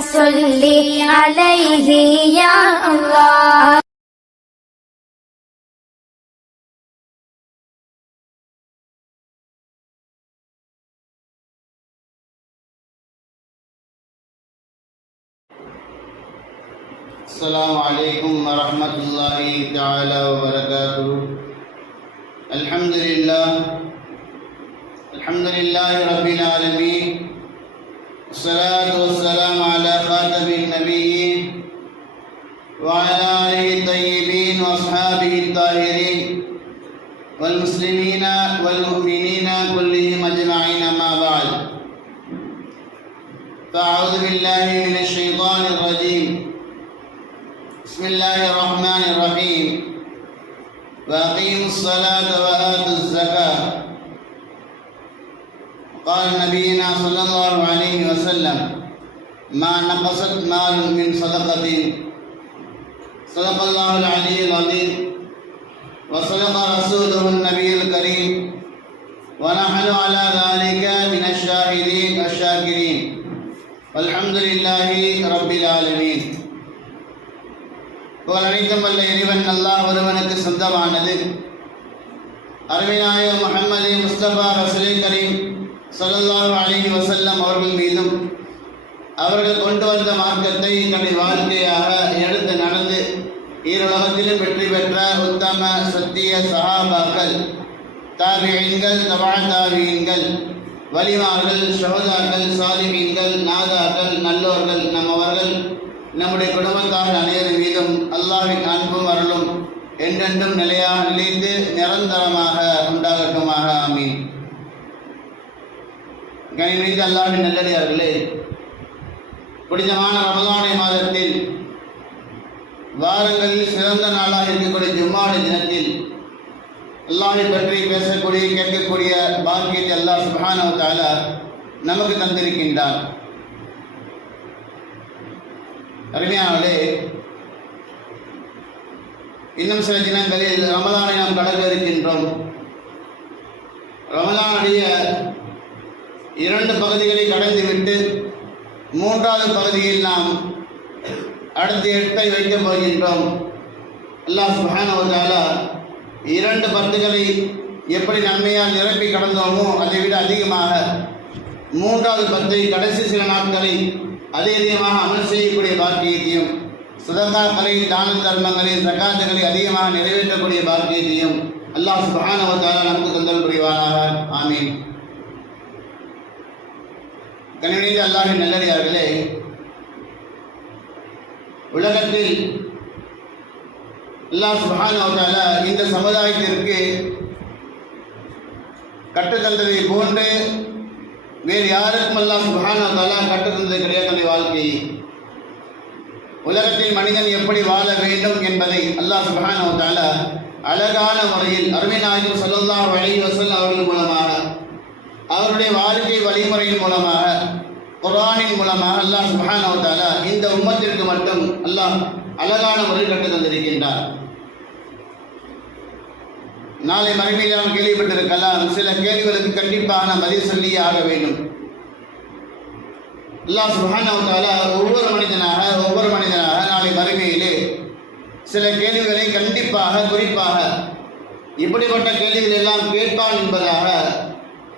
صل عليه يا الله. السلام عليكم ورحمة الله تعالى وبركاته. الحمد لله. الحمد لله رب العالمين. والصلاة والسلام على خاتم النبيين وعلى آله الطيبين وأصحابه الطاهرين والمسلمين والمؤمنين كلهم أجمعين ما بعد. فأعوذ بالله من الشيطان الرجيم. بسم الله الرحمن الرحيم. وأقيموا الصلاة وآتوا الزكاة. قال نبينا صلى الله عليه وسلم ما نقصت مال من صدقة صدق الله العلي العظيم وصدق رسوله النبي الكريم ونحن على ذلك من الشاهدين الشاكرين والحمد لله رب العالمين புகழ் அனைத்தும் வல்ல இறைவன் அல்லாஹ் ஒருவனுக்கு சொந்தமானது அருமைநாயகம் முஹம்மது முஸ்தபா ரசூலை கரீம் ஸல்லல்லாஹு அலைஹி வசல்லம் அவர்கள் மீதும் அவர்கள் கொண்டு வந்த மார்க்கத்தை தன்னுடைய வாழ்க்கையாக எடுத்து நடந்து ஈருலகத்திலும் வெற்றி பெற்ற உத்தம சத்திய சகாபாக்கள் தாபியங்கள் தபா தாபியங்கள் வலிமார்கள் சகோதார்கள் சாதிமீன்கள் நாதார்கள் நல்லோர்கள் நம்மவர்கள் நம்முடைய குடும்பத்தார்கள் அனைவரும் மீதும் அல்லாஹின் அன்பும் அருளும் என்றென்றும் நிலையாக நிலைத்து நிரந்தரமாக உண்டாகட்டுமாக. ஆமீன். கனிமிக்க அல்லாஹின் நல்லடியார்களே புனிதமான ரமதானை மாதத்தில் வாரங்களில் சிறந்த நாளாக இருக்கக்கூடிய ஜும்மாடு தினத்தில் அல்லாஹை பற்றி பேசக்கூடிய கேட்கக்கூடிய பாக்கியத்தை அல்லாஹ் சுப்ஹானஹு நமக்கு தந்திருக்கின்றார். அருமையானவர்களே இன்னும் சில தினங்களில் ரமதானை நாம் கடக்க இருக்கின்றோம். ரமதானுடைய இரண்டு பகுதிகளை கடந்துவிட்டு மூன்றாவது பகுதியில் நாம் அடுத்த எட்டை வைக்கப் போகின்றோம். அல்லாஹ் சுப்ஹானஹு இரண்டு பத்துகளை எப்படி நன்மையால் நிரப்பி கடந்தோமோ அதை விட அதிகமாக மூன்றாவது பத்தை கடைசி சில நாட்களை அதே அதிகமாக அமல் செய்யக்கூடிய பாக்கியத்தையும் சுதந்தாக்களை தான தர்மங்களை சகாத்துகளை அதிகமாக நிறைவேற்றக்கூடிய பாக்கியத்தையும் அல்லாஹ் சுப்ஹானஹு நமக்கு தந்தல் புரிவானாக. ஆமீன். கணினியில் அல்லாஹின் நல்லடியார்களே உலகத்தில் அல்லாஹ் சுப்ஹானஹு அவர்களால் இந்த சமுதாயத்திற்கு கற்றுத்தந்ததை போன்று வேறு யாருக்கும் அல்லாஹ் சுப்ஹானஹு தஆலா கற்றுத்தந்தது கிடையாது தன்னுடைய வாழ்க்கையை. உலகத்தில் மனிதன் எப்படி வாழ வேண்டும் என்பதை அல்லாஹ் சுப்ஹானஹு அவர்களால் அழகான முறையில் அருமை நாயகம் ஸல்லல்லாஹு அலைஹி வசல் அவர்கள் மூலமாக அவருடைய வாழ்க்கை வழிமுறையின் மூலமாக குரானின் மூலமாக அல்லாஹ் சுப்ஹானஹு இந்த உம்மத்திற்கு மட்டும் அல்லாஹ் அழகான முறையில் கட்டு தந்திருக்கின்றார். நாளை மறுமையில் நாம் கேள்விப்பட்டிருக்கலாம் சில கேள்விகளுக்கு கண்டிப்பாக நாம் பதில் சொல்லியே ஆக வேண்டும். அல்லாஹ் சுப்ஹானஹு ஒவ்வொரு மனிதனாக ஒவ்வொரு மனிதனாக நாளை மறுமையிலே சில கேள்விகளை கண்டிப்பாக குறிப்பாக இப்படிப்பட்ட கேள்விகள் எல்லாம் கேட்பான் என்பதாக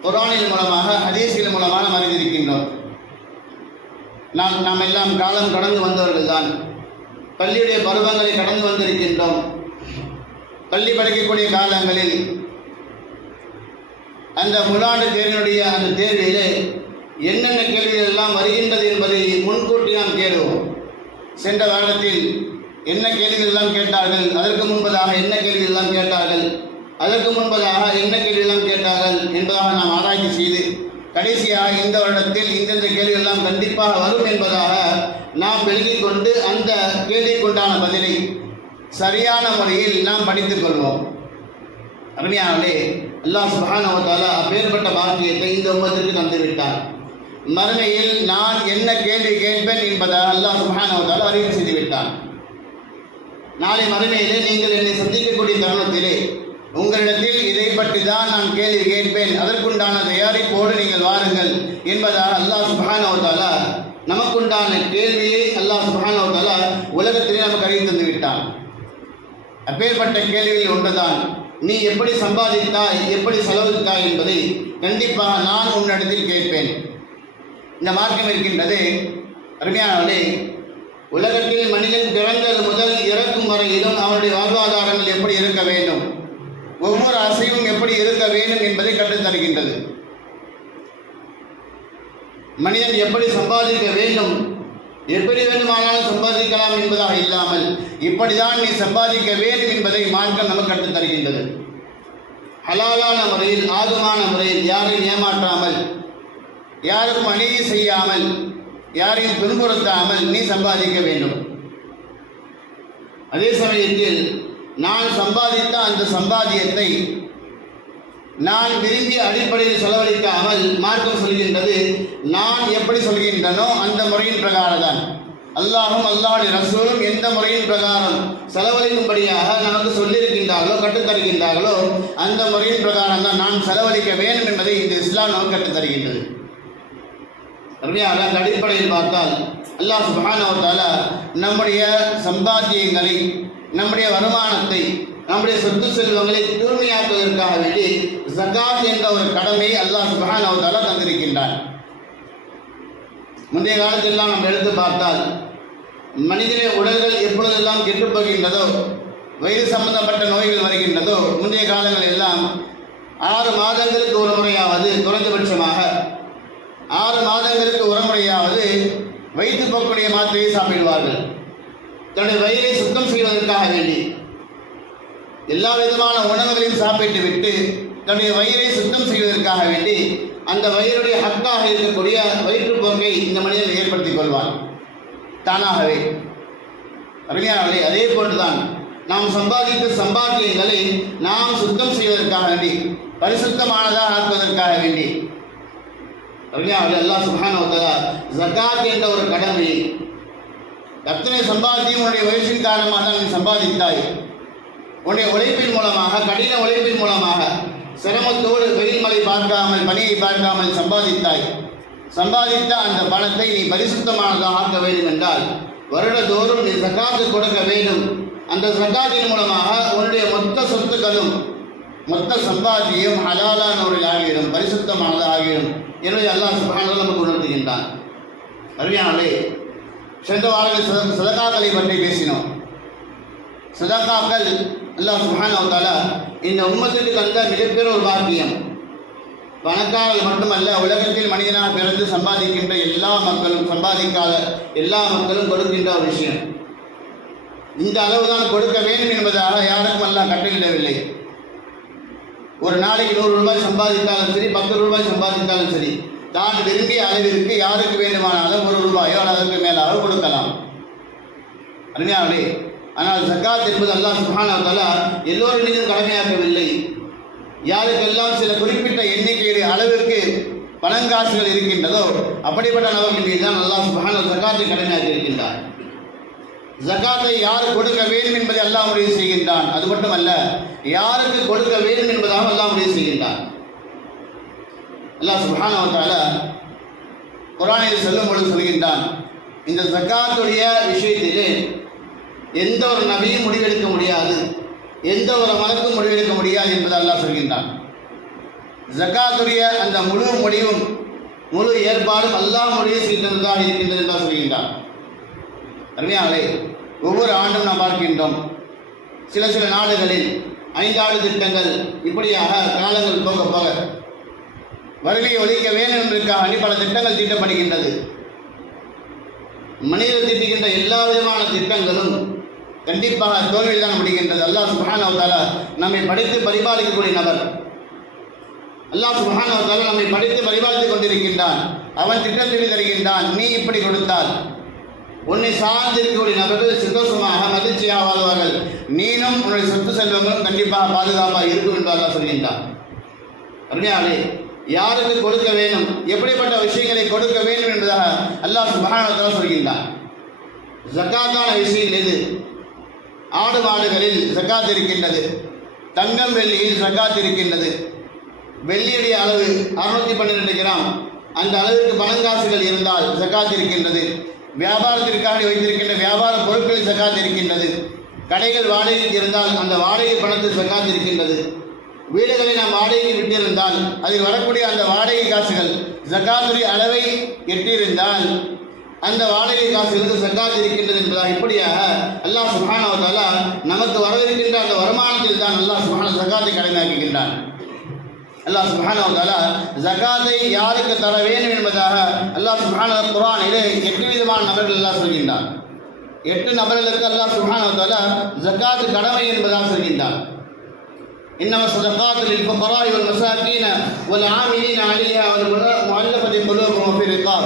குரானின் மூலமாக ஹதீஸ்கள் மூலமாக நாம் அறிந்திருக்கின்றோம். நாம் நாம் எல்லாம் காலம் கடந்து வந்தவர்கள் தான் பள்ளியுடைய பருவங்களை கடந்து வந்திருக்கின்றோம். பள்ளி படிக்கக்கூடிய காலங்களில் அந்த முலாண்டு தேர்வினுடைய அந்த தேர்விலே என்னென்ன கேள்விகள் எல்லாம் வருகின்றது என்பதை முன்கூட்டி நாம் கேடுவோம் சென்ற வாரத்தில் என்ன கேள்விகள் எல்லாம் கேட்டார்கள் அதற்கு முன்பதாக என்ன கேள்விகள் எல்லாம் கேட்டார்கள் அதற்கு முன்பதாக என்ன கேள்வியெல்லாம் கேட்டார்கள் என்பதாக நாம் ஆராய்ச்சி செய்து கடைசியாக இந்த வருடத்தில் இந்தெந்த கேள்வியெல்லாம் கண்டிப்பாக வரும் என்பதாக நாம் விலகிக் கொண்டு அந்த கேள்விக்குண்டான பதிலை சரியான முறையில் நாம் படித்துக் கொள்வோம். அருமையானே அல்லாஹ் சுப்ஹானஹு அப்பேற்பட்ட பாக்கியத்தை இந்த உமத்திற்கு தந்துவிட்டார் மறுமையில் நான் என்ன கேள்வி கேட்பேன் என்பதால் அல்லாஹ் சுப்ஹானஹு அறிவு செய்துவிட்டான் நாளை மறுமையிலே நீங்கள் என்னை சந்திக்கக்கூடிய தருணத்திலே உங்களிடத்தில் இதை பற்றி தான் நான் கேள்வி கேட்பேன். அதற்குண்டான தயாரிப்போடு நீங்கள் வாருங்கள் என்பதால் அல்லாஹ் சுபானவத்தாலா நமக்குண்டான கேள்வியை அல்லாஹ் சுபானவத்தாலா உலகத்திலே நமக்கு அறிவித்து தந்து விட்டான். அப்பேற்பட்ட கேள்வியில் ஒன்றுதான். நீ எப்படி சம்பாதித்தாய் எப்படி செலவழித்தாய் என்பதை கண்டிப்பாக நான் உன்னிடத்தில் கேட்பேன். இந்த மார்க்கம் இருக்கின்றது. அருமையானவர்களே உலகத்தில் மனிதன் பிறந்தது முதல் இறக்கும் வரையிலும் அவனுடைய வாழ்வாதாரங்கள் எப்படி இருக்க வேண்டும்? ஒவ்வொரு அசைவும் எப்படி இருக்க வேண்டும் என்பதை கற்றுத் தருகின்றது மனிதன் எப்படி சம்பாதிக்க வேண்டும்? எப்படி வேண்டுமானாலும் சம்பாதிக்கலாம் என்பதாக இல்லாமல் இப்படிதான் நீ சம்பாதிக்க வேண்டும் என்பதை மார்க்கம் நமக்கு கற்றுத் தருகின்றது ஹலாலான முறையில் ஆதுமான முறையில் யாரையும் ஏமாற்றாமல் யாருக்கும் அநீதி செய்யாமல் யாரையும் துன்புறுத்தாமல் நீ சம்பாதிக்க வேண்டும். அதே சமயத்தில் நான் சம்பாதித்த அந்த சம்பாத்தியத்தை நான் விரும்பிய அடிப்படையில் செலவழிக்காமல் மார்க்கம் சொல்கின்றது. நான் எப்படி சொல்கின்றனோ அந்த முறையின் பிரகாரம் தான் அல்லாஹும் அல்லாஹி ரசூலும் எந்த முறையின் பிரகாரம் செலவழிக்கும்படியாக நமக்கு சொல்லியிருக்கின்றார்களோ கற்றுத்தருகின்றார்களோ அந்த முறையின் பிரகாரம் தான் நான் செலவழிக்க வேண்டும் என்பதை இந்த இஸ்லாம் நமக்கு கற்றுத்தருகின்றது. அருமையாக அந்த அடிப்படையில் பார்த்தால் அல்லாஹ் சுப்ஹானஹு தஆலா நம்முடைய சம்பாத்தியங்களை நம்முடைய வருமானத்தை நம்முடைய சொத்து செல்வங்களை தூய்மையாக்குவதற்காக வேண்டி ஜகாத் என்ற ஒரு கடமையை அல்லாஹ் சுபஹான் தஆலா தந்திருக்கின்றார் முந்தைய காலத்திலெல்லாம் நம்ம எடுத்து பார்த்தால் மனிதனுடைய உடல்கள் எப்பொழுதெல்லாம் கெட்டுப் போகின்றதோ வயிறு சம்பந்தப்பட்ட நோய்கள் வருகின்றதோ முந்தைய காலங்கள் எல்லாம் ஆறு மாதங்களுக்கு ஒரு முறையாவது குறைந்தபட்சமாக ஆறு மாதங்களுக்கு ஒரு முறையாவது வயிற்று போக்குடைய மாத்திரையை சாப்பிடுவார்கள். தன்னுடைய வயிறை சுத்தம் செய்வதற்காக வேண்டி. எல்லா விதமான உணவுகளையும் சாப்பிட்டு விட்டு தன்னுடைய வயிறை சுத்தம் செய்வதற்காக வேண்டி அந்த வயிறுடைய ஹக்காக இருக்கக்கூடிய வயிற்றுப்போக்கை இந்த மனிதன் ஏற்படுத்திக் கொள்வான். தானாகவே. அருமையானவர்களே அதே போன்றுதான் நாம் சம்பாதித்த சம்பாத்தியங்களை நாம் சுத்தம் செய்வதற்காக வேண்டி பரிசுத்தமானதாக ஆக்குவதற்காக வேண்டி. அருமையானவர்களே அல்லா சுப்ஹானஹு வ தஆலா என்ற ஒரு கடமையை எத்தனை சம்பாத்தியம் உன்னுடைய வயசின் காரணமாக நீ சம்பாதித்தாய். உன்னுடைய உழைப்பின் மூலமாக கடின உழைப்பின் மூலமாக சிரமத்தோடு வெயில் மலை பார்க்காமல் பணியை பார்க்காமல் சம்பாதித்தாய். சம்பாதித்த அந்த பணத்தை நீ பரிசுத்தமானதாக ஆக்க வேண்டும் என்றால் வருடதோறும் நீ சக்காத்து கொடுக்க வேண்டும். அந்த சக்காத்தின் மூலமாக உன்னுடைய மொத்த சொத்துக்களும் மொத்த சம்பாத்தியம் ஹலாலான ஒரு ஆகிடும் பரிசுத்தமானதாக ஆகிடும் எனவே அல்லாஹ் நமக்கு உணர்த்துகின்றான். அருமையானே சென்ற வாரங்கள் சத- சதகாக்களை பற்றி பேசினோம். சதகாக்கள் அல்லாஹ் சுஹான் தஆலா இந்த உம்மத்துக்கு தந்த மிகப்பெரிய ஒரு பாக்கியம். பணக்காரர்கள் மட்டுமல்ல உலகத்தில் மனிதனாக பிறந்து சம்பாதிக்கின்ற எல்லா மக்களும் சம்பாதிக்காத எல்லா மக்களும் கொடுக்கின்ற ஒரு விஷயம். இந்த அளவுதான் கொடுக்க வேண்டும் என்பதாக யாருக்கும் எல்லாம் கட்டளிடவில்லை ஒரு நாளைக்கு நூறு ரூபாய் சம்பாதித்தாலும் சரி பத்து ரூபாய் சம்பாதித்தாலும் சரி தான் விரும்பிய அளவிற்கு யாருக்கு வேண்டுமானாலும் ஒரு ரூபாயோ அதற்கு மேலாக கொடுக்கலாம். அருமையாவே ஆனால் ஜக்காத் என்பது அல்லாஹ் சுப்ஹானஹு வ எல்லோரும் மீதும் கடமையாக்கவில்லை. யாருக்கெல்லாம் சில குறிப்பிட்ட எண்ணிக்கையுடைய அளவிற்கு பணங்காசுகள் இருக்கின்றதோ அப்படிப்பட்ட நபர்கள் மீது தான் அல்லாஹ் சுப்ஹானஹு ஜக்காத்தை கடமையாக்கி இருக்கின்றார். ஜக்காத்தை யார் கொடுக்க வேண்டும் என்பதை அல்லாஹ் முடிவு செய்கின்றான். அது மட்டுமல்ல யாருக்கு கொடுக்க வேண்டும் என்பதாக அல்லாஹ் முடிவு செய்கின்றான். அல்லாஹ் சுப்ஹானஹு குரானில் செல்லும் சொல்லும் பொழுது சொல்கின்றான் இந்த ஜக்காத்துடைய விஷயத்திலே எந்த ஒரு நபியும் முடிவெடுக்க முடியாது எந்த ஒரு மதத்தும் முடிவெடுக்க முடியாது என்பதை அல்லாஹ் சொல்கின்றான். ஜக்காத்துடைய அந்த முழு முடிவும் முழு ஏற்பாடும் அல்லாஹ் முடிவு செய்ததாக இருக்கின்றது என்று சொல்கின்றான். அருமையாளே ஒவ்வொரு ஆண்டும் நாம் பார்க்கின்றோம் சில சில நாடுகளில் ஐந்தாண்டு திட்டங்கள் இப்படியாக காலங்கள் போக போக வறுமையை ஒழிக்க வேண்டும் என்பதற்காக பல திட்டங்கள் தீட்டப்படுகின்றது. மனிதர் தீட்டுகின்ற எல்லா விதமான திட்டங்களும் கண்டிப்பாக தோல்வியில் தான் முடிகின்றது. அல்லாஹ் சுஹான் தஆலா நம்மை படித்து பரிபாலிக்கக்கூடிய நபர். அல்லாஹ் சுஹான் தஆலா நம்மை படித்து பரிபாலித்துக் கொண்டிருக்கின்றான். அவன் திட்டத்தில் தருகின்றான். நீ இப்படி கொடுத்தால் உன்னை சார்ந்திருக்கக்கூடிய நபர்கள் சந்தோஷமாக மகிழ்ச்சியாக வாழ்வார்கள். நீனும் உன்னுடைய சொத்து செல்வங்களும் கண்டிப்பாக பாதுகாப்பாக இருக்கும் என்பதாக சொல்கின்றான். அருமையாளே யாருக்கு கொடுக்க வேண்டும்? எப்படிப்பட்ட விஷயங்களை கொடுக்க வேண்டும் என்பதாக அல்லாஹ் சுபஹானஹு சொல்கின்றான். ஜக்காத்தான விஷயம் எது? ஆடு மாடுகளில் ஜக்காத் இருக்கின்றது. தங்கம் வெள்ளியில் ஜக்காத் இருக்கின்றது. வெள்ளியுடைய அளவு அறுநூத்தி பன்னிரெண்டு கிராம். அந்த அளவிற்கு பணங்காசுகள் இருந்தால் ஜக்காத் இருக்கின்றது. வியாபாரத்திற்காக வைத்திருக்கின்ற வியாபார பொருட்களில் ஜக்காத் இருக்கின்றது. கடைகள் வாடகைக்கு இருந்தால் அந்த வாடகை பணத்தில் ஜக்காத் இருக்கின்றது. வீடுகளை நாம் வாடகைக்கு விட்டிருந்தால் அதில் வரக்கூடிய அந்த வாடகை காசுகள் ஜக்காத்துடைய அளவை எட்டியிருந்தால் அந்த வாடகை காசுகளுக்கு ஜக்காத் இருக்கின்றது என்பதாக இப்படியாக அல்லாஹ் சுப்ஹானஹு வ நமக்கு வரவிருக்கின்ற அந்த வருமானத்தில் தான் அல்லாஹ் சுஹான ஜக்காத்தை கடமையாக்குகின்றான். அல்லாஹ் சுப்ஹானஹு வ ஜகாத்தை யாருக்கு தர வேண்டும் என்பதாக அல்லாஹ் சுப்ஹானஹு இது எட்டு விதமான நபர்கள் எல்லாம் சொல்கின்றான். எட்டு நபர்களுக்கு அல்லாஹ் சுப்ஹானஹு வ ஜகாத் கடமை என்பதாக சொல்கின்றான். إنما الصدقات للفقراء والمساكين والعاملين عليها والمؤلفة قلوبهم وفي الرقاب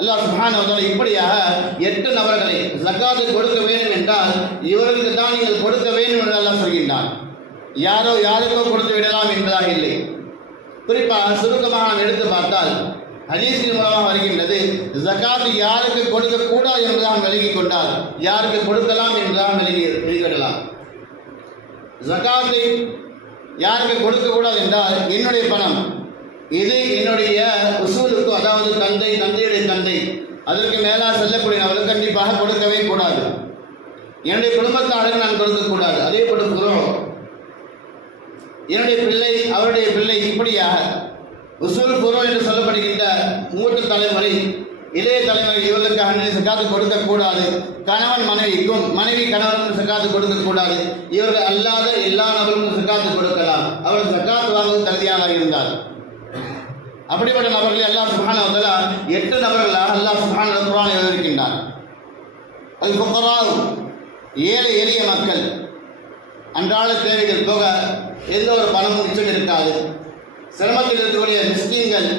அல்லாஹ் சுப்ஹானஹு வ தஆலா இப்படியாக எட்டு நபர்களை ஜக்காத்தை கொடுக்க வேண்டும் என்றால் இவர்களுக்கு தான் நீங்கள் கொடுக்க வேண்டும் என்று அல்லாஹ் சொல்கின்றான் யாரோ யாருக்கோ கொடுத்து விடலாம் என்பதாக இல்லை குறிப்பாக சுருக்கமாக நாம் எடுத்து பார்த்தால் ஹதீஸின் மூலமாக வருகின்றது ஜக்காத் யாருக்கு கொடுக்க கூடாது என்பதாக விலகிக் கொண்டால் யாருக்கு கொடுக்கலாம் என்பதாக விலகி வெளியிடலாம் ஜக்காத்தை யாருக்கு கொடுக்கக்கூடாது என்றால் என்னுடைய பணம். இது என்னுடைய உசூலுக்கு அதாவது தந்தை தந்தையுடைய தந்தை அதற்கு மேலாக செல்லக்கூடிய நபருக்கு கண்டிப்பாக கொடுக்கவே கூடாது. என்னுடைய குடும்பத்தாருக்கு நான் கொடுக்கக்கூடாது. அதே கொடுக்கிறோம் என்னுடைய பிள்ளை அவருடைய பிள்ளை இப்படியாக உசூல் பூர்வம் என்று சொல்லப்படுகின்ற மூத்த தலைமுறை இளைய தலைமுறை இவர்களுக்காக சக்காத்து கொடுக்கக்கூடாது கணவன் மனைவிக்கும் மனைவி கணவனுக்கும் சக்காத்து கொடுக்கக்கூடாது இவர்கள் அல்லாத எல்லா நபருக்கும் சக்காத்து கொடுக்கலாம். அவர்கள் சக்காத்து வாங்குவது தகுதியாக இருந்தார். அப்படிப்பட்ட நபர்களை அல்லா சுப்ஹானஹு வ எட்டு நபர்களாக அல்லா சுப்ஹானஹு வ குர்ஆன் எழுதியிருக்கின்றார் அது ஃபுக்கராவு ஏழை எளிய மக்கள். அன்றாட தேவைகள் தொகை எந்த ஒரு பணமும் மிச்சம் இருக்காது. சிரமத்தில் இருக்கக்கூடிய முஸ்லீம்கள்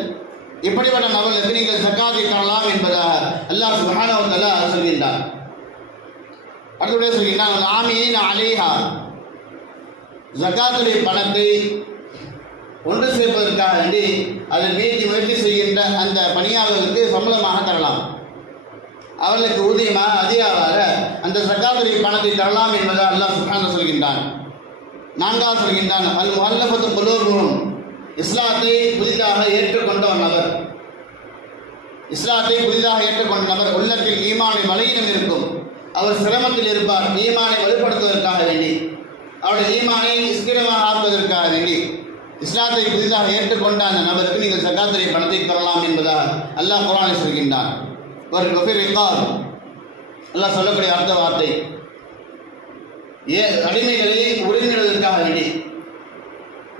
இப்படிப்பட்ட நபர்களுக்கு நீங்கள் சக்காத்தை தரலாம் என்பதாக அல்லாஹ் சுப்ஹானஹு வ தஆலா சொல்கின்றார் அடுத்தபடியாக சொல்கின்றார் ஆமீன் அலேஹா. ஜக்காத்துடைய பணத்தை ஒன்று சேர்ப்பதற்காக வேண்டி அதை மீட்டி முயற்சி செய்கின்ற அந்த பணியாளர்களுக்கு சம்பளமாக தரலாம். அவர்களுக்கு ஊதியமாக அதிகாராக அந்த சக்காத்துடைய பணத்தை தரலாம் என்பதை அல்லாஹ் சுப்ஹானஹு சொல்கின்றான். நான்காவது சொல்கின்றான் அல் முஹல்லஃபத்து குலூபுஹும். இஸ்லாத்தை புதிதாக ஏற்றுக்கொண்ட ஒரு நபர் இஸ்லாத்தை புதிதாக ஏற்றுக்கொண்ட நபர் உள்ளத்தில் ஈமானை மலையினம் இருக்கும். அவர் சிரமத்தில் இருப்பார். ஈமானை வலுப்படுத்துவதற்காக வேண்டி. அவருடைய ஈமானை இஸ்கிடமாக ஆக்குவதற்காக வேண்டி. இஸ்லாத்தை புதிதாக ஏற்றுக்கொண்ட அந்த நபருக்கு நீங்கள் சகாத்திரை பணத்தை பெறலாம் என்பதாக அல்லாஹ் குரானை சொல்கின்றான். ஒரு கஃபீர் இக்கார் அல்லாஹ் சொல்லக்கூடிய அர்த்த வார்த்தை. ஏ அடிமைகளை உரிமையிடுவதற்காக வேண்டி.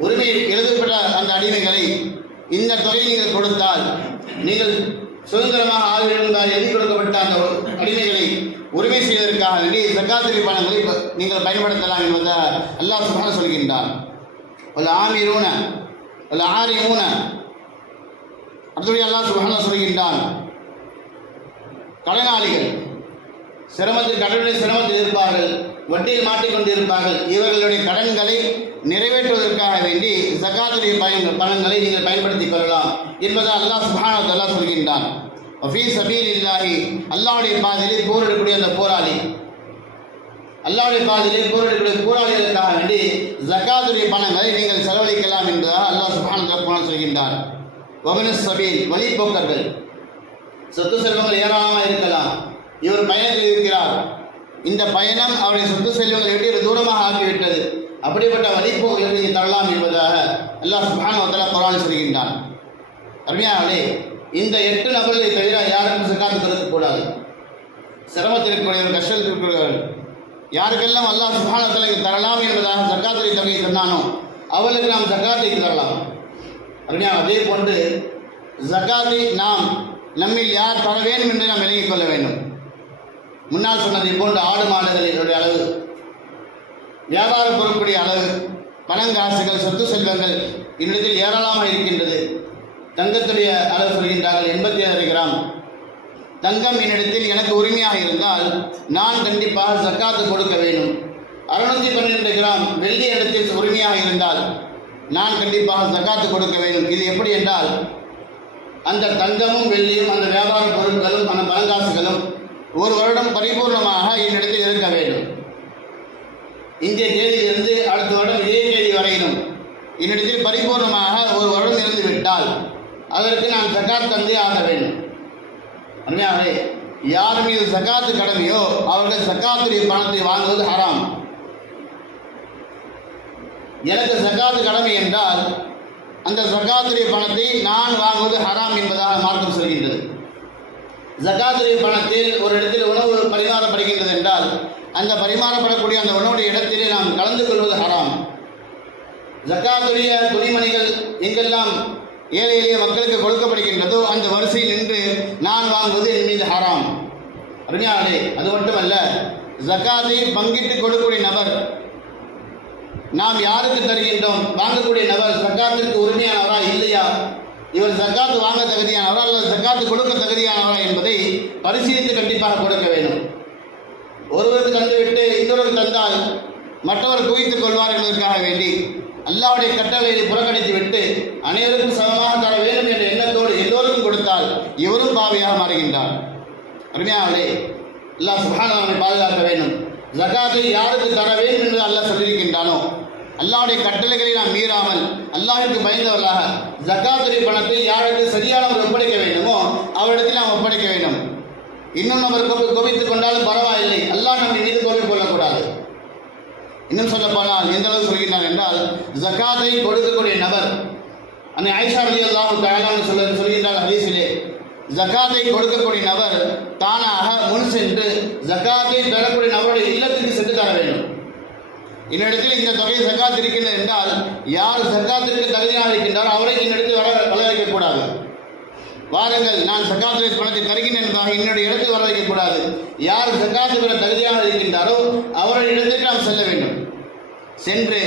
உரிமை எழுதப்பட்ட அந்த அடிமைகளை இந்த தொகை நீங்கள் கொடுத்தால் நீங்கள் சுதந்திரமாக ஆளுநர் எழுதி கொடுக்கப்பட்ட அந்த அடிமைகளை உரிமை செய்வதற்காக வேண்டி சக்காத்திரி பணங்களை நீங்கள் பயன்படுத்தலாம் என்பதை அல்லாஹ் சுப்ஹானஹு சொல்கின்றான். ஒரு ஆமீரூன ஒரு ஆரிமூன. அப்படி அல்லாஹ் சுப்ஹானஹு சொல்கின்றான். கடனாளிகள் சிரமத்தில் கடனுடைய சிரமத்தில் இருப்பார்கள் வட்டியில் மாட்டிக்கொண்டு இருப்பார்கள் இவர்களுடைய கடன்களை நிறைவேற்றுவதற்காக வேண்டி ஜக்காத்துடைய பயன் பணங்களை நீங்கள் பயன்படுத்திக் கொள்ளலாம் என்பதை அல்லாஹ் சுப்ஹானஹு வ தஆலா சொல்கின்றான். வஃபீ சபீலில்லாஹி அல்லாஹ்வுடைய பாதையிலே போரிடக்கூடிய அந்த போராளி. அல்லாஹ்வுடைய பாதையிலே போரிடக்கூடிய போராளிகளுக்காக வேண்டி ஜக்காத்துடைய பணங்களை நீங்கள் செலவழிக்கலாம் என்பதாக அல்லாஹ் சுப்ஹானஹு வ தஆலா சொல்கின்றான். வபனஸ் சபீல் வழிபோக்கர்கள் சொத்து செல்வங்கள் ஏராளமாக இருக்கலாம். இவர் பயணத்தில் இருக்கிறார். இந்த பயணம் அவருடைய சொத்து செல்வங்களை விட்டு தூரமாக ஆக்கிவிட்டது. அப்படிப்பட்ட வழிபோக்களை நீங்கள் தரலாம் என்பதாக அல்லாஹ் சுப்ஹானஹு வ தஆலா சொல்கின்றான். அருமையானே இந்த எட்டு நபர்களை தவிர யாருக்கும் சக்காத்து கொடுக்கக்கூடாது சிரமத்தில் இருக்கக்கூடியவர் கஷ்டத்தில் இருக்கிறவர்கள் யாருக்கெல்லாம் அல்லாஹ் சுப்ஹானஹு தரலாம் என்பதாக சக்காத்துறை தொகையை தந்தானோ அவர்களுக்கு நாம் சக்காத்தை தரலாம். அருமையா அதே போன்று ஜக்காத்தை நாம் நம்மில் யார் தர வேண்டும் என்று நாம் விளங்கிக் கொள்ள வேண்டும். முன்னால் சொன்னதை போன்று ஆடு மாடுகளினுடைய அளவு வியாபார பொருட்களுடைய அளவு பணங்காசுகள் சொத்து செல்வங்கள் என்னிடத்தில் ஏராளமாக இருக்கின்றது. தங்கத்துடைய அளவு சொல்கின்றார்கள் எண்பத்தி ஆறு கிராம். தங்கம் என்னிடத்தில் எனக்கு உரிமையாக இருந்தால் நான் கண்டிப்பாக சக்காத்து கொடுக்க வேண்டும். அறுநூத்தி பன்னிரெண்டு கிராம் வெள்ளி இடத்தில் உரிமையாக இருந்தால் நான் கண்டிப்பாக சக்காத்து கொடுக்க வேண்டும். இது எப்படி என்றால் அந்த தங்கமும் வெள்ளியும் அந்த வியாபார பொருட்களும் அந்த பணங்காசுகளும் ஒரு வருடம் பரிபூர்ணமாக என்னிடத்தில் இருக்க வேண்டும். இந்திய தேதியிலிருந்து அடுத்த வருடம் இதே தேதி வரையிலும். என்னிடத்தில் பரிபூர்ணமாக ஒரு வருடம் இருந்து விட்டால் அதற்கு நான் சக்காத் தந்தே ஆக வேண்டும். அருமையாகவே யார் மீது சக்காத்து கடமையோ அவர்கள் ஜக்காத்துடைய பணத்தை வாங்குவது ஹராம். எனக்கு சக்காத்து கடமை என்றால் அந்த ஜக்காத்துடைய பணத்தை நான் வாங்குவது ஹராம் என்பதாக மார்க்கம் சொல்கின்றது. ஜக்காத்துடைய பணத்தில் ஒரு இடத்தில் உணவு பரிமாறப்படுகின்றது என்றால் அந்த பரிமாறப்படக்கூடிய அந்த உணவுடைய இடத்திலே நாம் கலந்து கொள்வது ஹராம். ஜக்காத்துடைய துணிமணிகள் எங்கெல்லாம் ஏழை எளிய மக்களுக்கு கொடுக்கப்படுகின்றதோ அந்த வரிசையில் நின்று நான் வாங்குவது என் மீது ஹராம். அருமையாளே அது மட்டுமல்ல ஜக்காத்தை பங்கிட்டு கொடுக்கக்கூடிய நபர் நாம் யாருக்கு தருகின்றோம்? வாங்கக்கூடிய நபர் சக்காத்திற்கு உரிமையானவரா இல்லையா? இவர் ஜக்காத்து வாங்க தகுதியானவரா? அல்லது சக்காத்து கொடுக்க தகுதியானவரா என்பதை பரிசீலித்து கண்டிப்பாக கொடுக்க வேண்டும். ஒருவருக்கு தந்துவிட்டு இன்னொருவர் தந்தால் மற்றவர் குவித்துக் கொள்வார் என்பதற்காக வேண்டி அல்லாவுடைய கட்டளையை புறக்கணித்து விட்டு அனைவருக்கும் சமமாக தர வேண்டும் என்ற எண்ணத்தோடு எல்லோருக்கும் கொடுத்தால் இவரும் பாவியாக மாறுகின்றார். அருமையாவளே அல்லாஹ் சுஹானவனை பாதுகாக்க வேண்டும். ஜகாத்தை யாருக்கு தர வேண்டும் என்று அல்லாஹ் சொல்லியிருக்கின்றானோ அல்லாவுடைய கட்டளைகளை நாம் மீறாமல் அல்லாஹிற்கு பயந்தவர்களாக ஜக்காத்துடைய பணத்தை யாருக்கு சரியானவர் ஒப்படைக்க வேண்டுமோ அவரிடத்தில் நாம் இன்னும் நபர் கோபி கோபித்துக் கொண்டாலும் பரவாயில்லை. எல்லாம் நம்ம மீது கோபிக் கொள்ளக்கூடாது. இன்னும் சொல்லப்போனால் எந்த அளவு சொல்கிறார் என்றால் ஜக்காத்தை கொடுக்கக்கூடிய நபர் அந்த ஐஷா அலி அல்லாஹு தயாலான்னு சொல்ல சொல்கின்றார் ஹதீஸிலே ஜக்காத்தை கொடுக்கக்கூடிய நபர் தானாக முன் சென்று ஜக்காத்தை பெறக்கூடிய நபருடைய இல்லத்துக்கு சென்று தர வேண்டும். என்னிடத்தில் இந்த தொகை ஜக்காத் இருக்கிறது என்றால் யார் ஜக்காத்திற்கு தகுதியாக இருக்கின்றாரோ அவரை என்னிடத்தில் வர வர வைக்கக்கூடாது. வாருங்கள் நான் சக்காத்துடைய பணத்தை கருகினேன் என்பதாக என்னுடைய இடத்துக்கு வர வைக்கக்கூடாது. யார் சக்காத்து பெற தகுதியாக இருக்கின்றாரோ அவருடைய இடத்திற்கு நாம் செல்ல வேண்டும். சென்று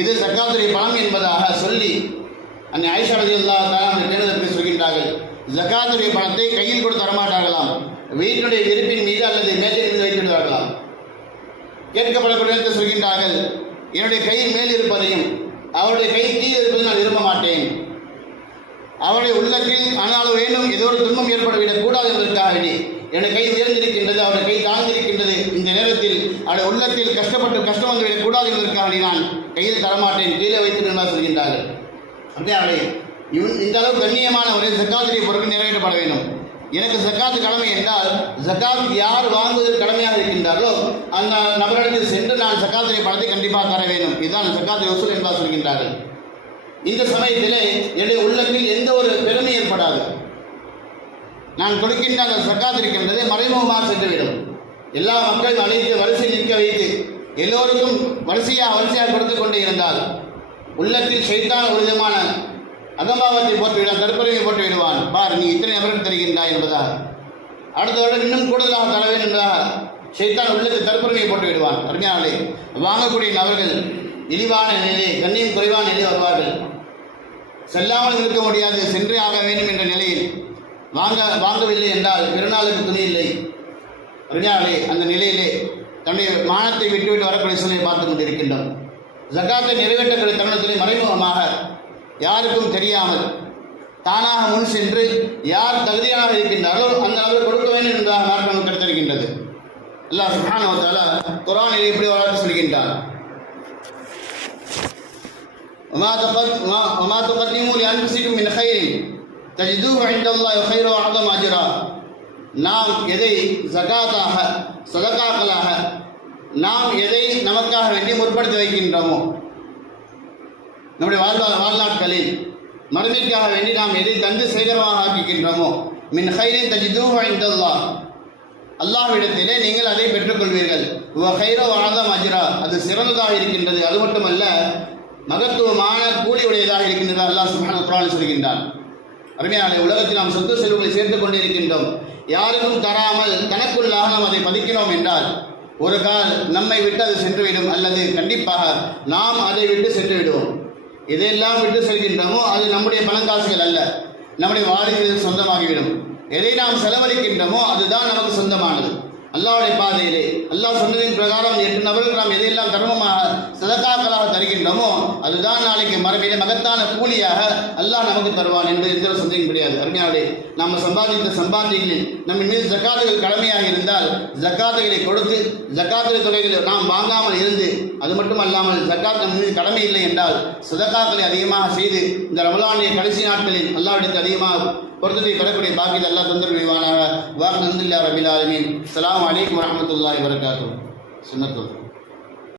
இது சக்காத்துடைய பணம் என்பதாக சொல்லி அன்னை ஐஷா ரதி அல்லா அந்த சொல்கின்றார்கள். ஜக்காத்துடைய பணத்தை கையில் கொடுத்து தரமாட்டார்களாம். வீட்டினுடைய விருப்பின் மீது அல்லது மேஜையின் மீது வைத்து விடுவார்களாம் கேட்கப்படக்கூடிய சொல்கின்றார்கள் என்னுடைய கை மேல் இருப்பதையும் அவருடைய கை கீழ் இருப்பதையும் நான் விரும்ப மாட்டேன். அவருடைய உள்ளத்தில் ஆனால் வேண்டும் ஏதோ ஒரு துன்பம் ஏற்படவிடக் கூடாது என்பதற்காக வேண்டி. என்னுடைய கை உயர்ந்திருக்கின்றது அவருடைய கை தாழ்ந்திருக்கின்றது. இந்த நேரத்தில் அவருடைய உள்ளத்தில் கஷ்டப்பட்டு கஷ்டம் வந்துவிடக் கூடாது என்பதற்காக வேண்டி நான் கையில் தரமாட்டேன் கீழே வைத்து நின்றா சொல்கின்றார்கள். அப்படியே அவளை இவன் இந்த அளவு கண்ணியமான ஒரே சக்காத்துடைய பொருட்கள் நிறைவேற்றப்பட வேண்டும். எனக்கு சக்காத்து கடமை என்றால் ஜக்காத் யார் வாங்குவதற்கு கடமையாக இருக்கின்றார்களோ அந்த நபரிடத்தில் சென்று நான் சக்காத்துடைய பணத்தை கண்டிப்பாக தர வேண்டும். இதுதான் சக்காத்து வசூல் என்பார் சொல்கின்றார்கள். இந்த சமயத்திலே என்னுடைய உள்ளத்தில் எந்த ஒரு பெருமை ஏற்படாது. நான் கொடுக்கின்ற அந்த சக்காத் மறைமுகமாக சென்றுவிடும். எல்லா மக்களும் அழைத்து வரிசை நிற்க வைத்து எல்லோருக்கும் வரிசையாக வரிசையாக கொடுத்து கொண்டே இருந்தால் உள்ளத்தில் செய்தான ஒரு விதமான அகம்பாவத்தை போட்டு விடுவான் போட்டு விடுவான் பார் நீ இத்தனை நபர்கள் தருகின்றாய் என்பதாக அடுத்த வருடம் இன்னும் கூடுதலாக தர வேண்டும் என்பதாக செய்தான் உள்ளத்தில் தற்பெருமையை போட்டு விடுவான் அருமையானே வாங்கக்கூடிய நபர்கள் இழிவான நிலை கண்ணியம் குறைவான நிலை வருவார்கள். செல்லாமல் இருக்க முடியாது சென்றே ஆக வேண்டும் என்ற நிலையில். வாங்க வாங்கவில்லை என்றால் பெருநாளுக்கு துணி இல்லை. அருமையாளே அந்த நிலையிலே தன்னுடைய மானத்தை விட்டுவிட்டு வரக்கூடிய சூழ்நிலை பார்த்து கொண்டிருக்கின்றோம். ஜக்காத்தை நிறைவேற்றக்கூடிய தருணத்திலே மறைமுகமாக யாருக்கும் தெரியாமல் தானாக முன் சென்று யார் தகுதியாக இருக்கின்றாரோ அந்த அளவு கொடுக்க வேண்டும் என்பதாக மார்க்கம் கிடைத்திருக்கின்றது அல்லாஹ் சுப்ஹானஹு குரானில் எப்படி குர்ஆனில் இப்படி சொல்கின்றார் وما تقد وما- وما تقدموا لأنفسكم من خير تجدوه عند الله خير وأعظم أجرا நாம் எதை ஜகாத்தாக சதகாக்களாக நாம் எதை நமக்காக வேண்டி முற்படுத்தி வைக்கின்றோமோ நம்முடைய வாழ்வா வாழ்நாட்களில் மறுமைக்காக வேண்டி நாம் எதை தந்து சேகரமாக ஆக்கிக்கின்றோமோ மின் ஹைரின் தஜிதூஹ் இந்தல்லாஹ் அல்லாஹ்விடத்திலே நீங்கள் அதை பெற்றுக்கொள்வீர்கள் உவ ஹைரோ ஆதம் அஜ்ரா அது சிறந்ததாக இருக்கின்றது அது மட்டுமல்ல மகத்துவமான கூலி உடையதாக இருக்கின்றது அல்லாஹ் சுப்ஹானஹு வ சொல்கின்றான். அருமையான உலகத்தில் நாம் சொத்து செல்வங்களை சேர்த்து கொண்டிருக்கின்றோம் யாருக்கும் தராமல் தனக்குள்ளாக நாம் அதை பதிக்கிறோம் என்றால் ஒரு கால் நம்மை விட்டு அது சென்றுவிடும் அல்லது கண்டிப்பாக நாம் அதை விட்டு சென்று விடுவோம் எதையெல்லாம் விட்டு செல்கின்றோமோ அது நம்முடைய பணங்காசுகள் அல்ல நம்முடைய வாரிசுகள் சொந்தமாகிவிடும். எதை நாம் செலவழிக்கின்றோமோ அதுதான் நமக்கு சொந்தமானது. அல்லாவுடைய பாதையிலே. அல்லாஹ் சொன்னதின் பிரகாரம் எட்டு நபர்கள் நாம் எதையெல்லாம் தர்மமாக சதத்தாக்களாக தருகின்றோமோ அதுதான் நாளைக்கு மறுமையிலே மகத்தான கூலியாக அல்லாஹ் நமக்கு தருவான் என்பது எந்த சந்தேகம் கிடையாது அருமையாவே நாம் சம்பாதித்த சம்பாத்தியங்களில் நம்ம மீது ஜக்காத்துகள் கடமையாக இருந்தால் ஜக்காத்துகளை கொடுத்து ஜக்காத்துகள் தொகைகளை நாம் வாங்காமல் இருந்து அது மட்டும் அல்லாமல் ஜக்காத் நம் மீது கடமை இல்லை என்றால் சதக்காக்களை அதிகமாக செய்து இந்த ரமலானுடைய கடைசி நாட்களில் அல்லாவிடத்தில் அதிகமாக பொருத்தத்தை பெறக்கூடிய பாக்கியத்தை அல்லாஹ் தந்தர் விரிவானாக வாக்கு நந்தில்லா ரபில் ஆலமீன். அஸ்ஸலாமு அலைக்கும் வரஹ்மத்துல்லாஹி வரகாத்துஹு சுன்னத்துல்